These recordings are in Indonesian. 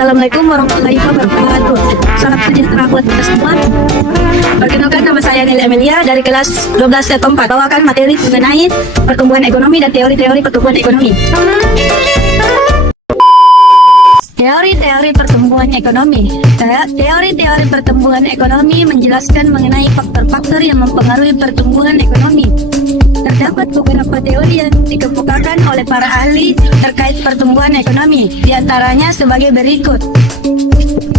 Assalamualaikum warahmatullahi wabarakatuh. Salam sejahtera buat kita semua. Perkenalkan, nama saya Nili Amelia dari kelas 12 Setom 4. Bawakan materi mengenai pertumbuhan ekonomi dan teori-teori pertumbuhan ekonomi. Teori-teori pertumbuhan ekonomi. Teori-teori pertumbuhan ekonomi menjelaskan mengenai faktor-faktor yang mempengaruhi pertumbuhan ekonomi. Terdapat beberapa teori yang dikemukakan oleh para ahli terkait pertumbuhan ekonomi, di antaranya sebagai berikut.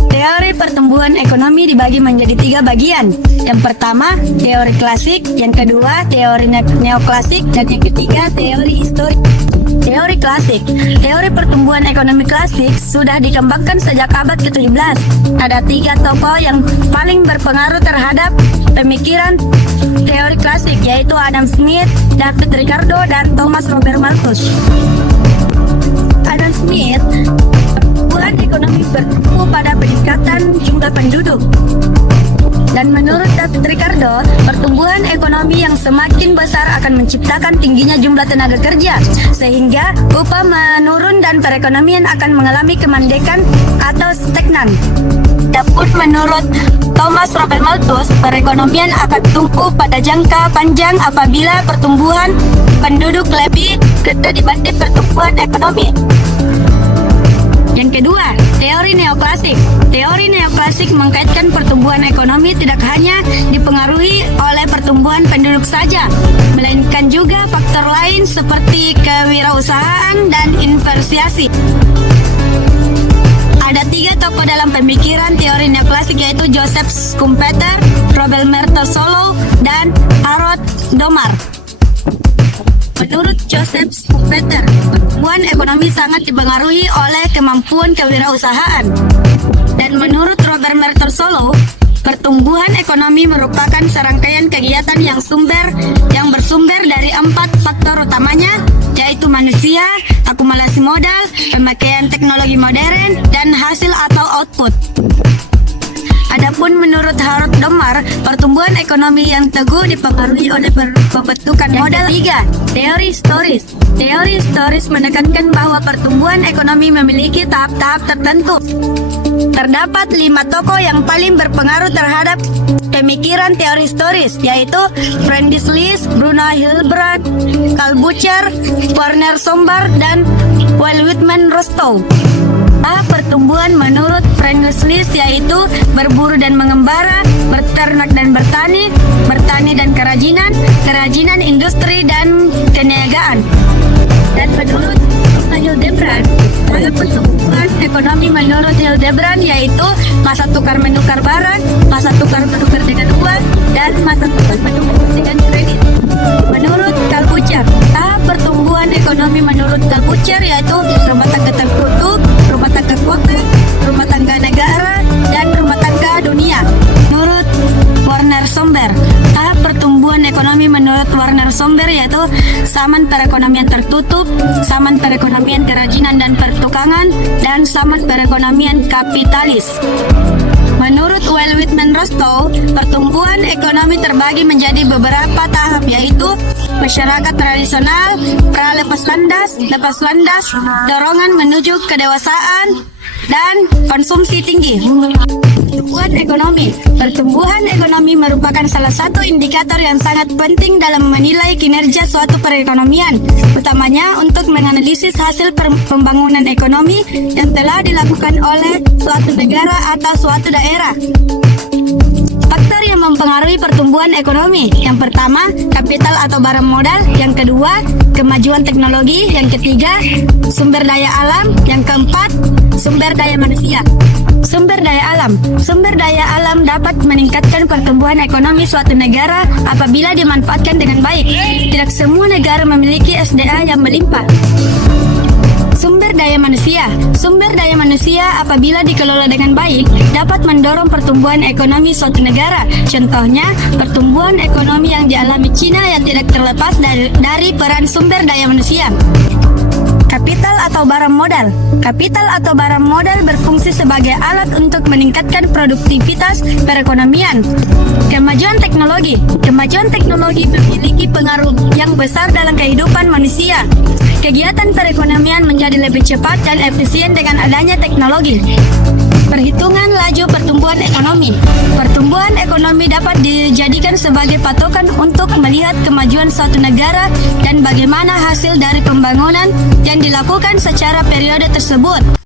Teori pertumbuhan ekonomi dibagi menjadi 3 bagian. Yang pertama, teori klasik, yang kedua, teori neoklasik, dan yang ketiga, teori historik. Teori klasik. Teori pertumbuhan ekonomi klasik sudah dikembangkan sejak abad ke-17. Ada 3 tokoh yang paling berpengaruh terhadap pemikiran teori klasik, yaitu Adam Smith, David Ricardo, dan Thomas Robert Malthus. Adam Smith, pertumbuhan ekonomi bertumbuh pada peningkatan jumlah penduduk. Dan menurut David Ricardo, pertumbuhan ekonomi yang semakin besar akan menciptakan tingginya jumlah tenaga kerja, sehingga upah menurun dan perekonomian akan mengalami kemandekan atau stagnan. Adapun menurut Thomas Robert Malthus, perekonomian akan tumbuh pada jangka panjang apabila pertumbuhan penduduk lebih gede dibanding pertumbuhan ekonomi. Yang kedua, teori neoklasik. Teori neoklasik mengkaitkan pertumbuhan ekonomi tidak hanya dipengaruhi oleh pertumbuhan penduduk saja, melainkan juga faktor lain seperti kewirausahaan dan investasi. Ada 3 tokoh dalam pemikiran teori neoklasik, yaitu Joseph Schumpeter, Robert Merton Solow, dan Harold Domar. Menurut Joseph Schumpeter, pertumbuhan ekonomi sangat dipengaruhi oleh kemampuan kewirausahaan. Dan menurut Robert Merton Solow, pertumbuhan ekonomi merupakan serangkaian kegiatan yang bersumber dari 4 faktor utamanya, yaitu manusia, akumulasi modal, pemakaian teknologi modern, dan hasil atau output. Adapun menurut Harold Domar, pertumbuhan ekonomi yang teguh dipengaruhi oleh pembentukan modal. 3. Teori historis. Teori historis menekankan bahwa pertumbuhan ekonomi memiliki tahap-tahap tertentu. Terdapat 5 tokoh yang paling berpengaruh terhadap pemikiran teori historis, yaitu Friedrich List, Bruno Hildebrand, Karl Bucher, Werner Sombart, dan Walt Whitman Rostow. Pertumbuhan menurut Friedrich List yaitu berburu dan mengembara, berternak dan bertani, bertani dan kerajinan, kerajinan industri dan keniagaan. Dan menurut Hildebrand, pertumbuhan ekonomi menurut Hildebrand yaitu masa tukar menukar barang, masa tukar menukar dengan uang, dan masa tukar menukar dengan kredit. Menurut Karl Bucher, pertumbuhan ekonomi menurut Karl Bucher yaitu rumah tangga tertutup, rumah tangga kota, rumah tangga negara, dan rumah tangga dunia. Menurut Werner Sombart, pertumbuhan ekonomi menurut Werner Sombart yaitu zaman perekonomian tertutup, zaman perekonomian kerajinan dan pertukangan, dan zaman perekonomian kapitalis. Menurut Walt Whitman Rostow, pertumbuhan ekonomi terbagi menjadi beberapa tahap, yaitu masyarakat tradisional, lepas landas, dorongan menuju kedewasaan, dan konsumsi tinggi. Pertumbuhan ekonomi merupakan salah satu indikator yang sangat penting dalam menilai kinerja suatu perekonomian, utamanya untuk menganalisis hasil pembangunan ekonomi yang telah dilakukan oleh suatu negara atau suatu daerah. Faktor yang mempengaruhi pertumbuhan ekonomi. Yang pertama, kapital atau barang modal. Yang kedua, kemajuan teknologi. Yang ketiga, sumber daya alam. Yang keempat, sumber daya manusia. Sumber daya alam dapat meningkatkan pertumbuhan ekonomi suatu negara apabila dimanfaatkan dengan baik. Tidak semua negara memiliki SDA yang melimpah. Sumber daya manusia apabila dikelola dengan baik dapat mendorong pertumbuhan ekonomi suatu negara. Contohnya, pertumbuhan ekonomi yang dialami Cina yang tidak terlepas dari peran sumber daya manusia. Kapital atau barang modal. Kapital atau barang modal berfungsi sebagai alat untuk meningkatkan produktivitas perekonomian. Kemajuan teknologi. Kemajuan teknologi memiliki pengaruh yang besar dalam kehidupan manusia. Kegiatan perekonomian menjadi lebih cepat dan efisien dengan adanya teknologi. Perhitungan laju pertumbuhan ekonomi. Pertumbuhan ekonomi dapat dijadikan sebagai patokan untuk melihat kemajuan suatu negara dan bagaimana hasil dari pembangunan yang dilakukan secara periode tersebut.